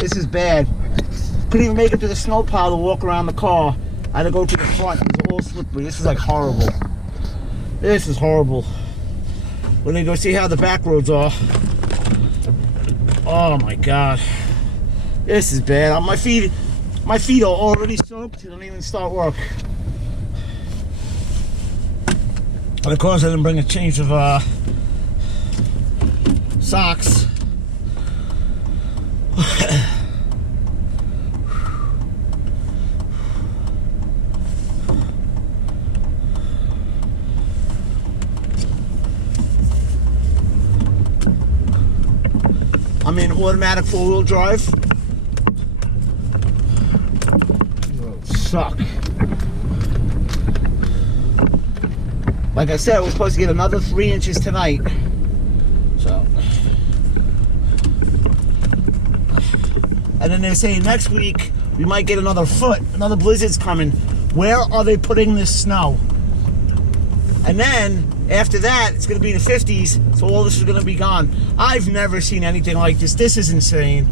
This is bad. Couldn't even make it to the snow pile to walk around the car. I had to go to the front. It was all slippery. This is like horrible. This is horrible. We're gonna go see how the back roads are. Oh my God. This is bad. My feet are already soaked. They don't even start work. And of course I didn't bring a change of socks. I'm in automatic 4-wheel drive. Suck. Like I said, we're supposed to get another 3 inches tonight. So. And then they're saying next week we might get another foot. Another blizzard's coming. Where are they putting this snow? And then after that, it's going to be in the 50s, so all this is going to be gone. I've never seen anything like this. This is insane.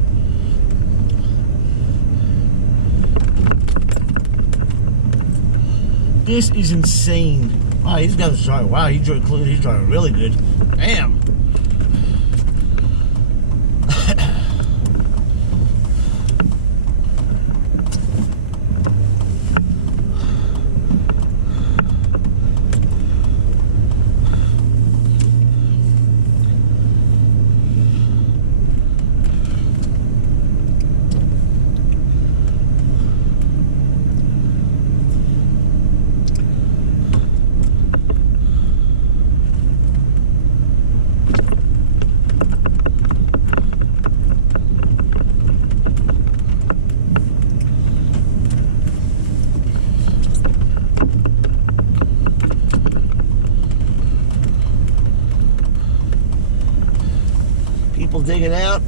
This is insane. Wow, he's got a drive. Wow, he's driving really good. Damn. People dig it out.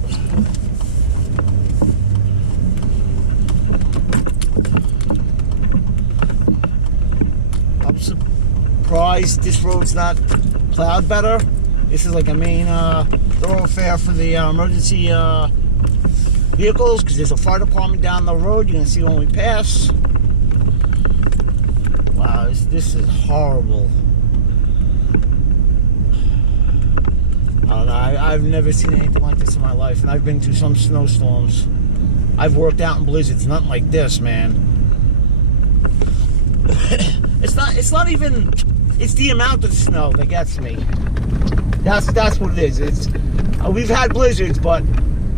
I'm surprised this road's not plowed better. This is like a main thoroughfare for the emergency vehicles, because there's a fire department down the road. You're gonna see when we pass. Wow, this is horrible. I don't know, I've never seen anything like this in my life, and I've been through some snowstorms. I've worked out in blizzards, nothing like this, man. It's not even, it's the amount of snow that gets me. That's what it is. We've had blizzards, but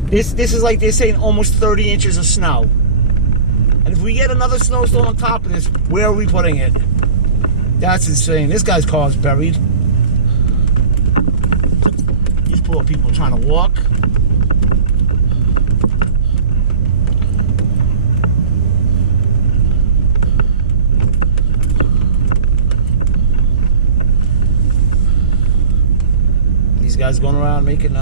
this is like they're saying almost 30 inches of snow. And if we get another snowstorm on top of this, where are we putting it? That's insane. This guy's car is buried. Poor people trying to walk. These guys going around making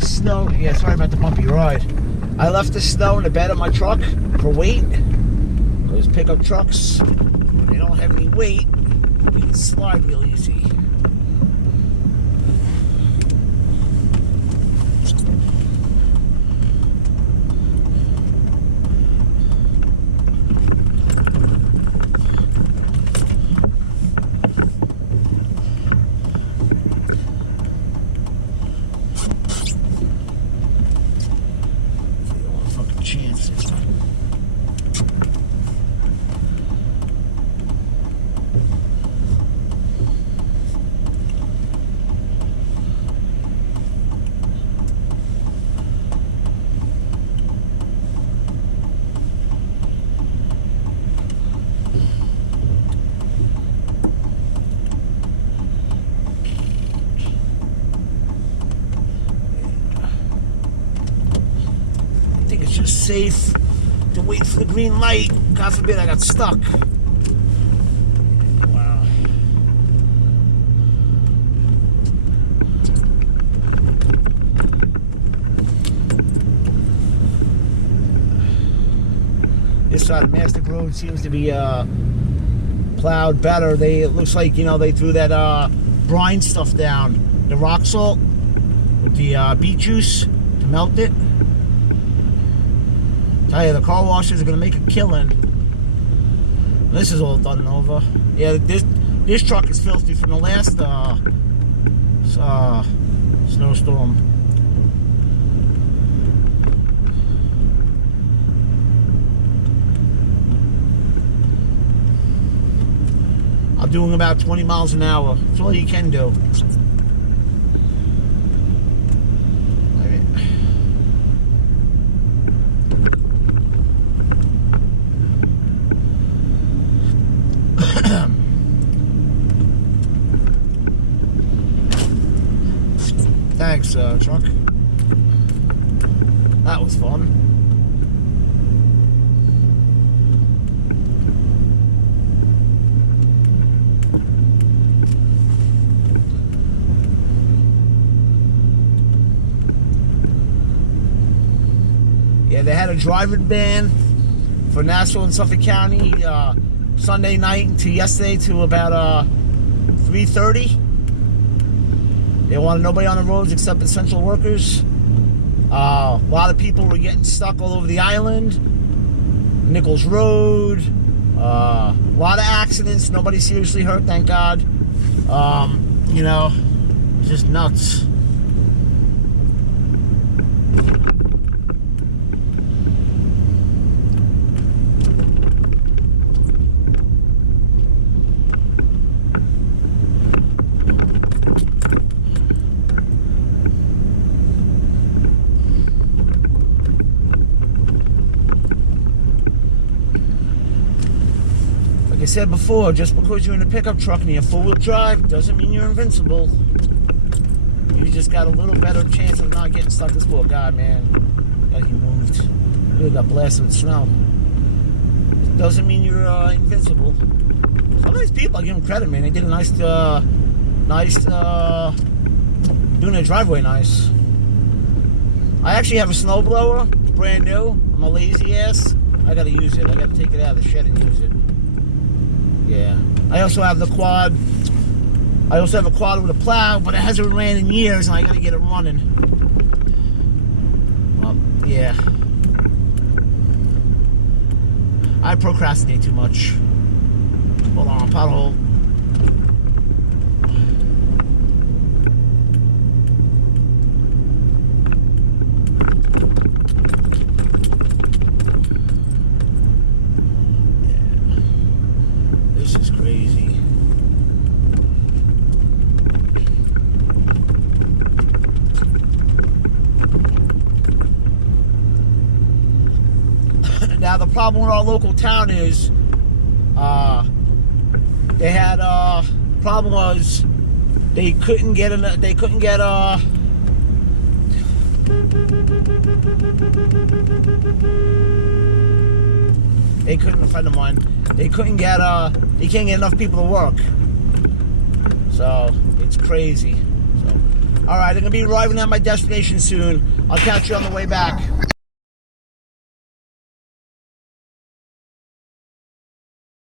snow. Yeah, sorry about the bumpy ride. I left the snow in the bed of my truck for weight. Those pickup trucks, they don't have any weight. You can slide real easy. think it's just safe to wait for the green light. God forbid I got stuck. Wow. This side of Mastic Road seems to be plowed better. It looks like, you know, they threw that brine stuff down, the rock salt with the beet juice to melt it. Tell you, the car washers are gonna make a killing. This is all done and over. Yeah, this truck is filthy from the last snowstorm. I'm doing about 20 miles an hour. That's all you can do. Thanks, truck. That was fun. Yeah, they had a driving ban for Nassau and Suffolk County Sunday night to yesterday to about 3:30. They wanted nobody on the roads except essential workers. A lot of people were getting stuck all over the island. Nichols Road. A lot of accidents. Nobody seriously hurt, thank God. You know, it's just nuts. Like I said before, just because you're in a pickup truck and you're four-wheel drive doesn't mean you're invincible. You just got a little better chance of not getting stuck. This poor guy, man. He moved. Really got blasted with snow. It doesn't mean you're invincible. Some of these people, I give them credit, man. They did a nice doing their driveway nice. I actually have a snowblower, brand new. I'm a lazy ass. I gotta use it. I gotta take it out of the shed and use it. Yeah. I also have the quad. I also have a quad with a plow, but it hasn't ran in years, and I gotta get it running. Well, yeah. I procrastinate too much. Hold on, pothole. This is crazy. Now the problem with our local town is they had problem was they couldn't get a friend of mine, they can't get enough people to work, so it's crazy. So all right, I'm gonna be arriving at my destination soon. I'll catch you on the way back.